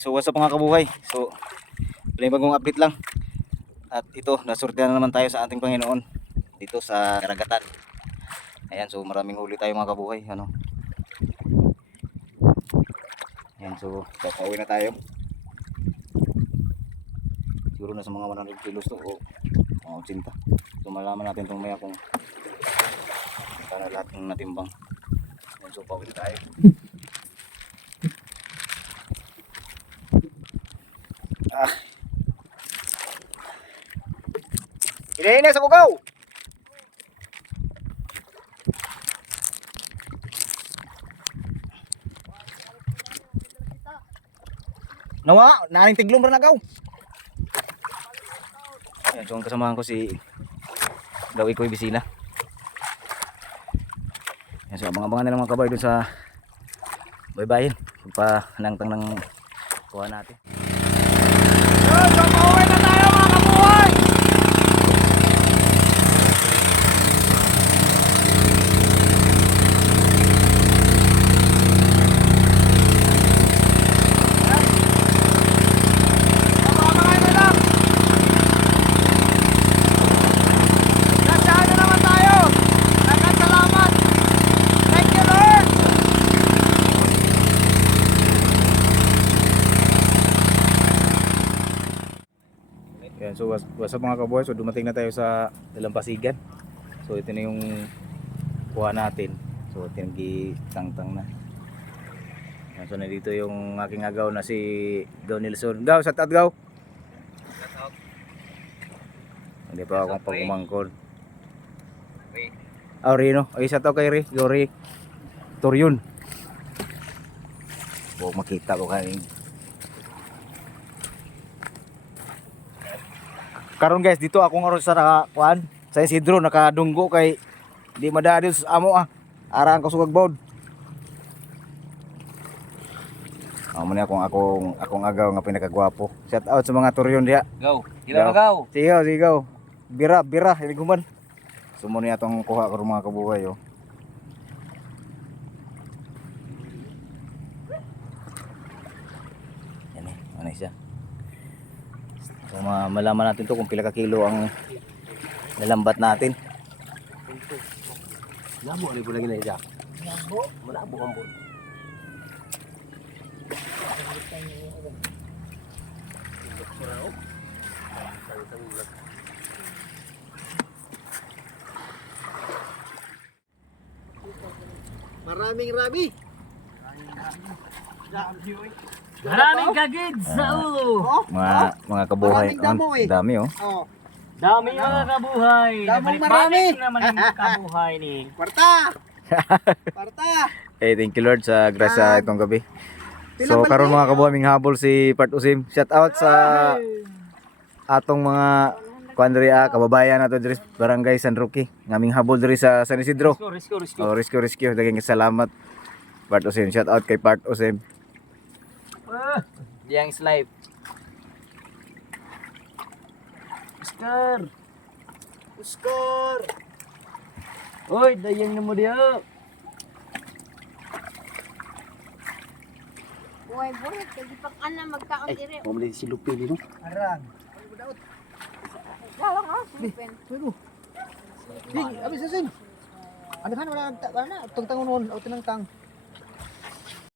So what's up mga kabuhay? So may bagong update lang. At ito, nasortihan na naman tayo sa ating Panginoon dito sa karagatan. Ayan, so maraming huli tayo mga kabuhay. Ano? Ayan, so papauwi na tayo. Siguro na sa mga 100 kilos to o mga 80. So malaman natin itong maya kung para lahat ng natimbang. Ayan, so pauwi na tayo. Ah. Inaina sa bugaw. Nawa, naaning tiglom ra nagaw. Ayan, so ang kasamahan ko si Gawi ko bisina. Ayan, so abang-abangan na lang mga kabay dun sa baybayin. Pa nangtang ng kuha natin. So, pauwi na tayo mga kabuhay! Yan, so was, what's up mga kaboy? So dumating na tayo sa Dalampasigan. So ito na yung kuha natin. So tinagi tang-tang na. Yan, so nandito yung aking agaw na si Gaw Nilson. Gaw, sa tat gaw. Hindi pa akong pagumangkon. Ah, Rino. Ay, sa to kay Ri. Gaw Ri. Toryon. O makita ko kanin. Karon guys, dito ako ngaron sa nakakuan, sa Isidro nakadunggo kay di madadil sa amo ah. Arang kasugag bod. Amo ni akong akong akong agaw nga pinakagwapo. Shout out sa mga turyon diha. Go. Go. Kila magaw. Sigaw, sigaw. Bira, bira, ini guman. Sumo ni atong kuha karon mga kabuhay oh. Yan eh, ano siya. So ma- malaman natin to kung pila ka kilo ang nalambat natin. Labo ni pula gina isa. Labo. Malabo ang bon. Maraming rabi. Maraming kagid sa ulo. Oh, Mga mga kabuhay. Maraming damo Ang eh. dami oh. oh. Dami mga kabuhay. Damong Nabalik-balik marami. naman yung kabuhay ni. Kwarta. Kwarta. Eh, thank you Lord sa grasya Ah, itong gabi. So karon mga kabuhay ming habol si Part Usim. Shout out sa atong mga kuan diri ah, kababayan nato diri sa Barangay San Roque. Ngaming habol diri sa San Isidro. Risko, risko, risko. Oh, rescue rescue. Daghang salamat. Part Usim. Shout out kay Part Usim. Diyang is life. Oscar. Oscar. Oy, dayang na mo diya. Uy, burit, kaya pa ka na magkaon dire. Pumuli si Lupi dito. Arang. Galang ha, silipin. Pero. Di, abi sa sin. Ano kan wala ta na tungtang unon o tinang tang.